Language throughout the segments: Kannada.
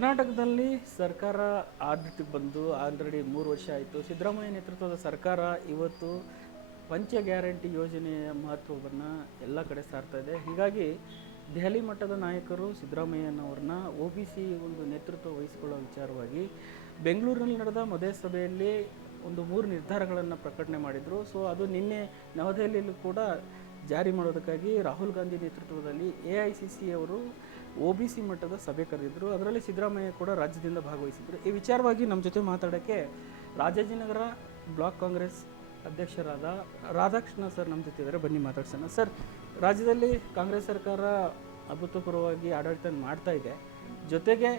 ಕರ್ನಾಟಕದಲ್ಲಿ ಸರ್ಕಾರ ಆಡಳಿತಕ್ಕೆ ಬಂದು ಆಲ್ರೆಡಿ 3 ವರ್ಷ ಆಯಿತು. ಸಿದ್ದರಾಮಯ್ಯ ನೇತೃತ್ವದ ಸರ್ಕಾರ ಇವತ್ತು ಪಂಚ ಗ್ಯಾರಂಟಿ ಯೋಜನೆಯ ಮಹತ್ವವನ್ನು ಎಲ್ಲ ಕಡೆ ಸಾರ್ತಾ ಇದೆ. ಹೀಗಾಗಿ ದೆಹಲಿ ಮಟ್ಟದ ನಾಯಕರು ಸಿದ್ದರಾಮಯ್ಯನವ್ರನ್ನ OBC ಒಂದು ನೇತೃತ್ವ ವಹಿಸಿಕೊಳ್ಳೋ ವಿಚಾರವಾಗಿ ಬೆಂಗಳೂರಿನಲ್ಲಿ ನಡೆದ ಮದುವೆ ಸಭೆಯಲ್ಲಿ ಒಂದು 3 ನಿರ್ಧಾರಗಳನ್ನು ಪ್ರಕಟಣೆ ಮಾಡಿದರು. ಸೊ ಅದು ನಿನ್ನೆ ನವದೆಹಲಿಯಲ್ಲೂ ಕೂಡ ಜಾರಿ ಮಾಡೋದಕ್ಕಾಗಿ ರಾಹುಲ್ ಗಾಂಧಿ ನೇತೃತ್ವದಲ್ಲಿ AICC ಅವರು OBC ಮಟ್ಟದ ಸಭೆ ಕರೆದಿದ್ದರು. ಅದರಲ್ಲಿ ಸಿದ್ದರಾಮಯ್ಯ ಕೂಡ ರಾಜ್ಯದಿಂದ ಭಾಗವಹಿಸಿದರು. ಈ ವಿಚಾರವಾಗಿ ನಮ್ಮ ಜೊತೆ ಮಾತಾಡೋಕ್ಕೆ ರಾಜಾಜಿನಗರ ಬ್ಲಾಕ್ ಕಾಂಗ್ರೆಸ್ ಅಧ್ಯಕ್ಷರಾದ ರಾಧಾಕೃಷ್ಣ ಸರ್ ನಮ್ಮ ಜೊತೆ ಇದ್ದಾರೆ. ಬನ್ನಿ ಮಾತಾಡ್ಸೋಣ. ಸರ್, ರಾಜ್ಯದಲ್ಲಿ ಕಾಂಗ್ರೆಸ್ ಸರ್ಕಾರ ಅಭೂತಪೂರ್ವವಾಗಿ ಆಡಳಿತ ಮಾಡ್ತಾ ಇದೆ. ಜೊತೆಗೆ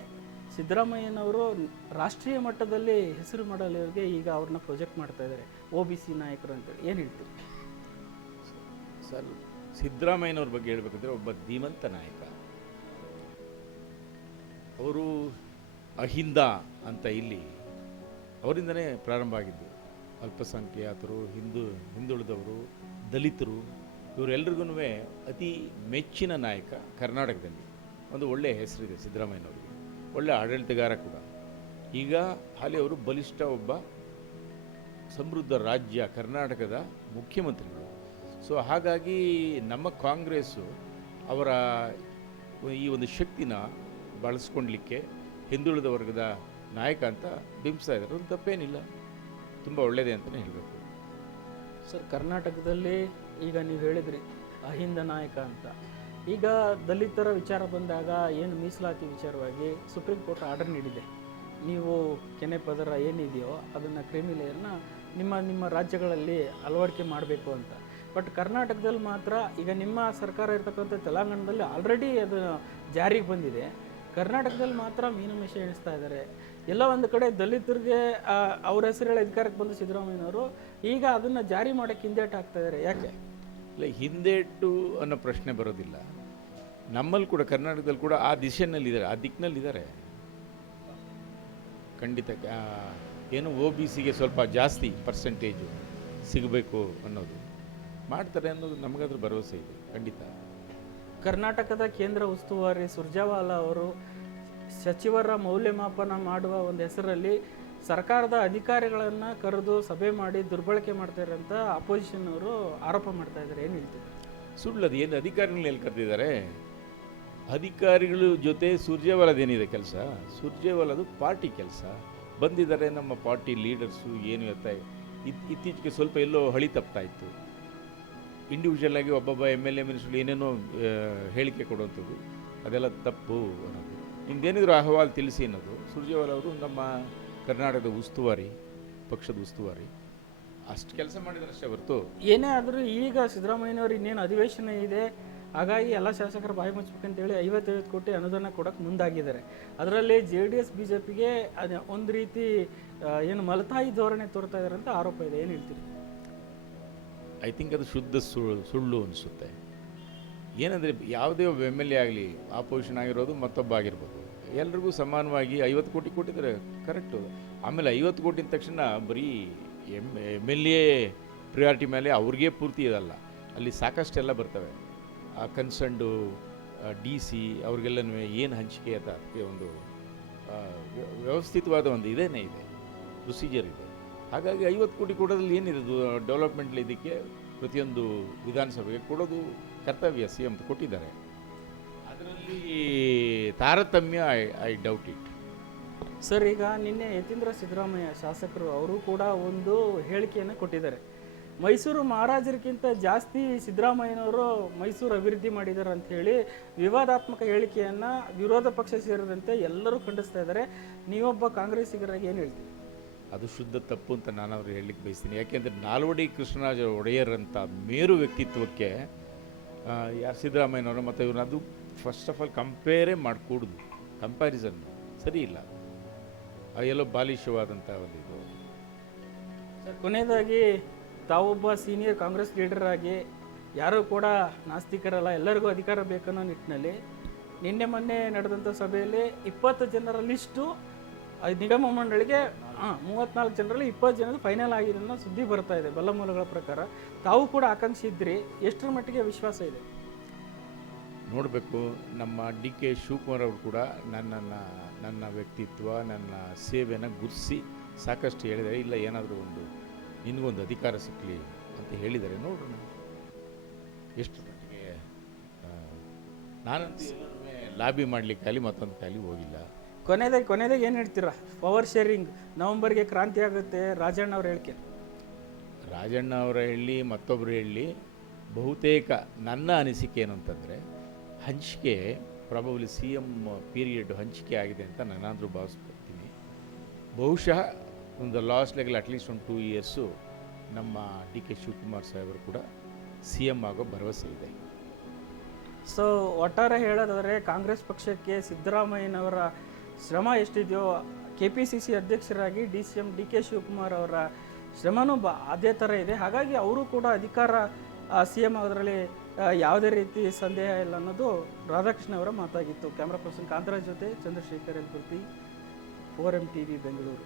ಸಿದ್ದರಾಮಯ್ಯನವರು ರಾಷ್ಟ್ರೀಯ ಮಟ್ಟದಲ್ಲಿ ಹೆಸರು ಮಾಡಲಿಗೆ ಈಗ ಅವ್ರನ್ನ ಪ್ರೊಜೆಕ್ಟ್ ಮಾಡ್ತಾ ಇದ್ದಾರೆ, OBC ನಾಯಕರು ಅಂತೇಳಿ. ಏನು ಹೇಳ್ತೀರಿ ಸರ್? ಸಿದ್ದರಾಮಯ್ಯನವ್ರ ಬಗ್ಗೆ ಹೇಳಬೇಕಂದ್ರೆ ಒಬ್ಬ ಧೀಮಂತ ನಾಯಕ. ಅವರು ಅಹಿಂದ ಅಂತ ಇಲ್ಲಿ ಅವರಿಂದನೇ ಪ್ರಾರಂಭ ಆಗಿದ್ದು. ಅಲ್ಪಸಂಖ್ಯಾತರು, ಹಿಂದುಳಿದವರು, ದಲಿತರು ಇವರೆಲ್ಲರಿಗೂ ಅತಿ ಮೆಚ್ಚಿನ ನಾಯಕ. ಕರ್ನಾಟಕದಲ್ಲಿ ಒಂದು ಒಳ್ಳೆಯ ಹೆಸರಿದೆ ಸಿದ್ದರಾಮಯ್ಯನವರಿಗೆ, ಒಳ್ಳೆಯ ಆಡಳಿತಗಾರ ಕೂಡ. ಈಗ ಹಾಲಿ ಅವರು ಬಲಿಷ್ಠ ಒಬ್ಬ ಸಮೃದ್ಧ ರಾಜ್ಯ ಕರ್ನಾಟಕದ ಮುಖ್ಯಮಂತ್ರಿಗಳು. ಸೊ ಹಾಗಾಗಿ ನಮ್ಮ ಕಾಂಗ್ರೆಸ್ಸು ಅವರ ಈ ಒಂದು ಶಕ್ತಿನ ಬಳಸ್ಕೊಳ್ಲಿಕ್ಕೆ ಹಿಂದುಳಿದ ವರ್ಗದ ನಾಯಕ ಅಂತ ಬಿಂಬಿಸ್ತಾ ಇದ್ದಾರೆ. ಒಂದು ತಪ್ಪೇನಿಲ್ಲ, ತುಂಬ ಒಳ್ಳೆಯದೇ ಅಂತಲೇ ಹೇಳಬೇಕು. ಸರ್, ಕರ್ನಾಟಕದಲ್ಲಿ ಈಗ ನೀವು ಹೇಳಿದ್ರಿ ಅಹಿಂದ ನಾಯಕ ಅಂತ. ಈಗ ದಲಿತರ ವಿಚಾರ ಬಂದಾಗ ಏನು ಮೀಸಲಾತಿ ವಿಚಾರವಾಗಿ ಸುಪ್ರೀಂ ಕೋರ್ಟ್ ಆರ್ಡರ್ ನೀಡಿದೆ. ನೀವು ಕೆನೆ ಪದರ ಏನಿದೆಯೋ ಅದನ್ನು ಕ್ರೀಮಿ ಲೇಯರ್ನ ನಿಮ್ಮ ರಾಜ್ಯಗಳಲ್ಲಿ ಅಳವಡಿಕೆ ಮಾಡಬೇಕು ಅಂತ. ಬಟ್ ಕರ್ನಾಟಕದಲ್ಲಿ ಮಾತ್ರ ಈಗ ನಿಮ್ಮ ಸರ್ಕಾರ ಇರ್ತಕ್ಕಂಥ ತೆಲಂಗಾಣದಲ್ಲಿ ಆಲ್ರೆಡಿ ಅದು ಜಾರಿಗೆ ಬಂದಿದೆ. ಕರ್ನಾಟಕದಲ್ಲಿ ಮಾತ್ರ ಮೀನಮೇಷ ಎಣಿಸ್ತಾ ಇದ್ದಾರೆ. ಎಲ್ಲ ಒಂದು ಕಡೆ ದಲಿತರಿಗೆ ಅವ್ರ ಹೆಸರುಗಳ ಅಧಿಕಾರಕ್ಕೆ ಬಂದ ಸಿದ್ದರಾಮಯ್ಯನವರು ಈಗ ಅದನ್ನು ಜಾರಿ ಮಾಡೋಕ್ಕೆ ಹಿಂದೇಟು ಹಾಕ್ತಾ ಇದ್ದಾರೆ. ಯಾಕೆ? ಇಲ್ಲ, ಹಿಂದೇಟು ಅನ್ನೋ ಪ್ರಶ್ನೆ ಬರೋದಿಲ್ಲ. ನಮ್ಮಲ್ಲಿ ಕೂಡ ಕರ್ನಾಟಕದಲ್ಲಿ ಕೂಡ ಆ ದಿಶೆನಲ್ಲಿದ್ದಾರೆ, ಆ ದಿಕ್ಕಿನಲ್ಲಿದ್ದಾರೆ ಖಂಡಿತ. ಏನು OBCಗೆ ಸ್ವಲ್ಪ ಜಾಸ್ತಿ ಪರ್ಸೆಂಟೇಜು ಸಿಗಬೇಕು ಅನ್ನೋದು ಮಾಡ್ತಾರೆ ಅನ್ನೋದು ನಮಗಾದ್ರೂ ಭರವಸೆ ಇದೆ ಖಂಡಿತ. ಕರ್ನಾಟಕದ ಕೇಂದ್ರ ಉಸ್ತುವಾರಿ ಸುರ್ಜೇವಾಲಾ ಅವರು ಸಚಿವರ ಮೌಲ್ಯಮಾಪನ ಮಾಡುವ ಒಂದು ಹೆಸರಲ್ಲಿ ಸರ್ಕಾರದ ಅಧಿಕಾರಿಗಳನ್ನು ಕರೆದು ಸಭೆ ಮಾಡಿ ದುರ್ಬಳಕೆ ಮಾಡ್ತಾರೆ ಅಂತ ಅಪೋಸಿಷನ್ ಅವರು ಆರೋಪ ಮಾಡ್ತಾ ಇದ್ದಾರೆ. ಏನು ಹೇಳ್ತೀವಿ? ಸುಳ್ಳದು. ಏನು ಅಧಿಕಾರಿಗಳನ್ನ ಎಲ್ಲಿ ಕರೆದಿದ್ದಾರೆ? ಅಧಿಕಾರಿಗಳ ಜೊತೆ ಸುರ್ಜೇವಾಲಾದೇನಿದೆ ಕೆಲಸ? ಸುರ್ಜೇವಾಲಾದು ಪಾರ್ಟಿ ಕೆಲಸ. ಬಂದಿದ್ದಾರೆ ನಮ್ಮ ಪಾರ್ಟಿ ಲೀಡರ್ಸು. ಏನು ಇತ್ತೀಚೆಗೆ ಸ್ವಲ್ಪ ಎಲ್ಲೋ ಹಳಿ ತಪ್ತಾ ಇತ್ತು. ಇಂಡಿವಿಜುವಲ್ ಆಗಿ ಒಬ್ಬೊಬ್ಬ MLA ಮಿನಿಸ್ಟ್ರು ಏನೇನೋ ಹೇಳಿಕೆ ಕೊಡುವಂಥದ್ದು, ಅದೆಲ್ಲ ತಪ್ಪು ಅನ್ನೋದು. ನಿಮ್ದೇನಿದ್ರು ಅಹವಾಲು ತಿಳಿಸಿ ಅನ್ನೋದು. ಸುರ್ಜೇವಾಲಾ ಅವರು ನಮ್ಮ ಕರ್ನಾಟಕದ ಉಸ್ತುವಾರಿ, ಪಕ್ಷದ ಉಸ್ತುವಾರಿ, ಅಷ್ಟು ಕೆಲಸ ಮಾಡಿದ್ರೆ ಅಷ್ಟೇ ಹೊರತು. ಏನೇ ಆದರೂ ಈಗ ಸಿದ್ದರಾಮಯ್ಯನವರು ಇನ್ನೇನು ಅಧಿವೇಶನ ಇದೆ, ಹಾಗಾಗಿ ಎಲ್ಲ ಶಾಸಕರ ಬಾಯಿ ಮುಚ್ಚಬೇಕಂತೇಳಿ 50 ಕೋಟಿ ಅನುದಾನ ಕೊಡೋಕ್ಕೆ ಮುಂದಾಗಿದ್ದಾರೆ. ಅದರಲ್ಲಿ JDS BJPಗೆ ಒಂದು ರೀತಿ ಏನು ಮಲತಾಯಿ ಧೋರಣೆ ತೋರ್ತಾ ಇದ್ದಾರೆ ಅಂತ ಆರೋಪ ಇದೆ. ಏನು ಹೇಳ್ತೀರಿ? ಐ ಥಿಂಕ್ ಅದು ಶುದ್ಧ ಸುಳ್ಳು ಅನಿಸುತ್ತೆ. ಏನಂದರೆ ಯಾವುದೇ ಒಬ್ಬ MLA ಆಗಲಿ, ಆಪೋಸಿಷನ್ ಆಗಿರೋದು ಮತ್ತೊಬ್ಬ ಆಗಿರ್ಬೋದು, ಎಲ್ರಿಗೂ ಸಮಾನವಾಗಿ 50 ಕೋಟಿ ಕೊಟ್ಟಿದ್ದಾರೆ, ಕರೆಕ್ಟು. ಆಮೇಲೆ 50 ಕೋಟಿ ಅಂದ ತಕ್ಷಣ ಬರೀ MLA ಪ್ರಿಯಾರಿಟಿ ಮೇಲೆ ಅವ್ರಿಗೆ ಪೂರ್ತಿ ಇದಲ್ಲ. ಅಲ್ಲಿ ಸಾಕಷ್ಟೆಲ್ಲ ಬರ್ತವೆ. ಆ ಕನ್ಸರ್ನ್ಡು DC ಅವ್ರಿಗೆಲ್ಲನೂ ಏನು ಹಂಚಿಕೆ ಅಂತ ಅದಕ್ಕೆ ಒಂದು ವ್ಯವಸ್ಥಿತವಾದ ಒಂದು ಇದೆ, ಪ್ರೊಸೀಜರ್ ಇದೆ. ಹಾಗಾಗಿ 50 ಕೋಟಿ ಕೊಡೋದ್ರಲ್ಲಿ ಏನಿದೆ? ಡೆವಲಪ್ಮೆಂಟ್ ಇದಕ್ಕೆ ಪ್ರತಿಯೊಂದು ವಿಧಾನಸಭೆಗೆ ಕೊಡೋದು ಕರ್ತವ್ಯ. CM ಕೊಟ್ಟಿದ್ದಾರೆ. ಅದರಲ್ಲಿ ತಾರತಮ್ಯ ಐ ಡೌಟ್ ಇಟ್. ಸರ್, ಈಗ ನಿನ್ನೆ ಯತೀಂದ್ರ ಸಿದ್ದರಾಮಯ್ಯ ಶಾಸಕರು ಅವರು ಕೂಡ ಒಂದು ಹೇಳಿಕೆಯನ್ನು ಕೊಟ್ಟಿದ್ದಾರೆ. ಮೈಸೂರು ಮಹಾರಾಜರಿಗಿಂತ ಜಾಸ್ತಿ ಸಿದ್ದರಾಮಯ್ಯನವರು ಮೈಸೂರು ಅಭಿವೃದ್ಧಿ ಮಾಡಿದ್ದಾರೆ ಅಂತ ಹೇಳಿ ವಿವಾದಾತ್ಮಕ ಹೇಳಿಕೆಯನ್ನು ವಿರೋಧ ಪಕ್ಷ ಸೇರಿದಂತೆ ಎಲ್ಲರೂ ಖಂಡಿಸ್ತಾ ಇದ್ದಾರೆ. ನೀವೊಬ್ಬ ಕಾಂಗ್ರೆಸ್ಸಿಗರಾಗಿ ಏನು ಹೇಳ್ತೀವಿ? ಅದು ಶುದ್ಧ ತಪ್ಪು ಅಂತ ನಾನು ಅವ್ರಿಗೆ ಹೇಳಲಿಕ್ಕೆ ಬಯಸ್ತೀನಿ. ಯಾಕೆಂದರೆ ನಾಲ್ವಡಿ ಕೃಷ್ಣರಾಜ ಒಡೆಯರ್ ಅಂತ ಮೇರು ವ್ಯಕ್ತಿತ್ವಕ್ಕೆ ಯಾರು ಸಿದ್ದರಾಮಯ್ಯನವರು ಮತ್ತು ಇವ್ರನ್ನ ಅದು ಫಸ್ಟ್ ಆಫ್ ಆಲ್ ಕಂಪೇರೇ ಮಾಡಿಕೊಡುದು. ಕಂಪ್ಯಾರಿಸನ್ ಸರಿ ಇಲ್ಲ. ಅದೆಲ್ಲೋ ಬಾಲಿಶವಾದಂಥ ಒಂದು ಇದು. ಕೊನೆಯದಾಗಿ ತಾವೊಬ್ಬ ಸೀನಿಯರ್ ಕಾಂಗ್ರೆಸ್ ಲೀಡರ್ ಆಗಿ ಯಾರೂ ಕೂಡ ನಾಸ್ತಿಕರಲ್ಲ, ಎಲ್ಲರಿಗೂ ಅಧಿಕಾರ ಬೇಕನ್ನೋ ನಿಟ್ಟಿನಲ್ಲಿ ನಿನ್ನೆ ಮೊನ್ನೆ ನಡೆದಂಥ ಸಭೆಯಲ್ಲಿ 20 ಜನರ ಲಿಸ್ಟು ನಿಗಮ ಮಂಡಳಿಗೆ 34 ಜನರಲ್ಲಿ 20 ಜನದ ಫೈನಲ್ ಆಗಿದೆ ಅನ್ನೋ ಸುದ್ದಿ ಬರ್ತಾ ಇದೆ ಬಲ್ಲ ಮೂಲಗಳ ಪ್ರಕಾರ. ತಾವು ಕೂಡ ಆಕಾಂಕ್ಷಿ ಇದ್ರಿ, ಎಷ್ಟರ ಮಟ್ಟಿಗೆ ವಿಶ್ವಾಸ ಇದೆ? ನೋಡಬೇಕು. ನಮ್ಮ ಡಿ ಕೆ ಶಿವಕುಮಾರ್ ಅವರು ಕೂಡ ನನ್ನ ವ್ಯಕ್ತಿತ್ವ, ನನ್ನ ಸೇವೆಯನ್ನು ಗುರುತಿಸಿ ಸಾಕಷ್ಟು ಹೇಳಿದ್ದಾರೆ. ಇಲ್ಲ, ಏನಾದರೂ ನಿನಗೊಂದು ಅಧಿಕಾರ ಸಿಕ್ಕಲಿ ಅಂತ ಹೇಳಿದ್ದಾರೆ. ನೋಡೋಣ ಎಷ್ಟು ನನಗೆ. ನಾನಂತೂ ಲಾಬಿ ಮಾಡಲಿಕ್ಕಾಗಲಿ ಮತ್ತೊಂದು ಕಾಲಿ ಹೋಗಿಲ್ಲ. ಕೊನೆದಾಗಿ ಏನು ಹೇಳ್ತೀರಾ? ಪವರ್ ಶೇರಿಂಗ್ ನವಂಬರ್ಗೆ ಕ್ರಾಂತಿ ಆಗುತ್ತೆ, ರಾಜಣ್ಣ ಅವ್ರ ಹೇಳಿಕೆ. ರಾಜಣ್ಣ ಅವರ ಹೇಳಿ ಮತ್ತೊಬ್ಬರು ಹೇಳಿ, ಬಹುತೇಕ ನನ್ನ ಅನಿಸಿಕೆ ಏನು ಅಂತಂದರೆ, ಹಂಚಿಕೆ ಪ್ರಾಬಬ್ಲಿ CM ಪೀರಿಯಡ್ ಹಂಚಿಕೆ ಆಗಿದೆ ಅಂತ ನಾನಾದರೂ ಭಾವಿಸ್ಕೊಳ್ತೀನಿ. ಬಹುಶಃ ಒಂದು ಲಾಸ್ಟ್ ಲೆಗಲ್ ಅಟ್ಲೀಸ್ಟ್ ಒಂದು 2 ಇಯರ್ಸು ನಮ್ಮ ಡಿ ಕೆ ಶಿವಕುಮಾರ್ ಸಾಹೇಬರು ಕೂಡ CM ಆಗೋ ಭರವಸೆ ಇದೆ. ಸೊ ಒಟ್ಟಾರೆ ಹೇಳೋದಾದರೆ ಕಾಂಗ್ರೆಸ್ ಪಕ್ಷಕ್ಕೆ ಸಿದ್ದರಾಮಯ್ಯನವರ ಶ್ರಮ ಎಷ್ಟಿದೆಯೋ, KPCC ಅಧ್ಯಕ್ಷರಾಗಿ CM ಡಿ ಕೆ ಶಿವಕುಮಾರ್ ಅವರ ಶ್ರಮನೂ ಅದೇ ಥರ ಇದೆ. ಹಾಗಾಗಿ ಅವರು ಕೂಡ ಅಧಿಕಾರ CM ಆಗೋದ್ರಲ್ಲಿ ಯಾವುದೇ ರೀತಿ ಸಂದೇಹ ಇಲ್ಲ ಅನ್ನೋದು ರಾಧಾಕೃಷ್ಣ ಅವರ ಮಾತಾಗಿತ್ತು. ಕ್ಯಾಮ್ರಾ ಪರ್ಸನ್ ಕಾಂತರಾಜ್ ಜೊತೆ ಚಂದ್ರಶೇಖರ್ ಯಲಬುರ್ಗಿ, 4M TV ಬೆಂಗಳೂರು.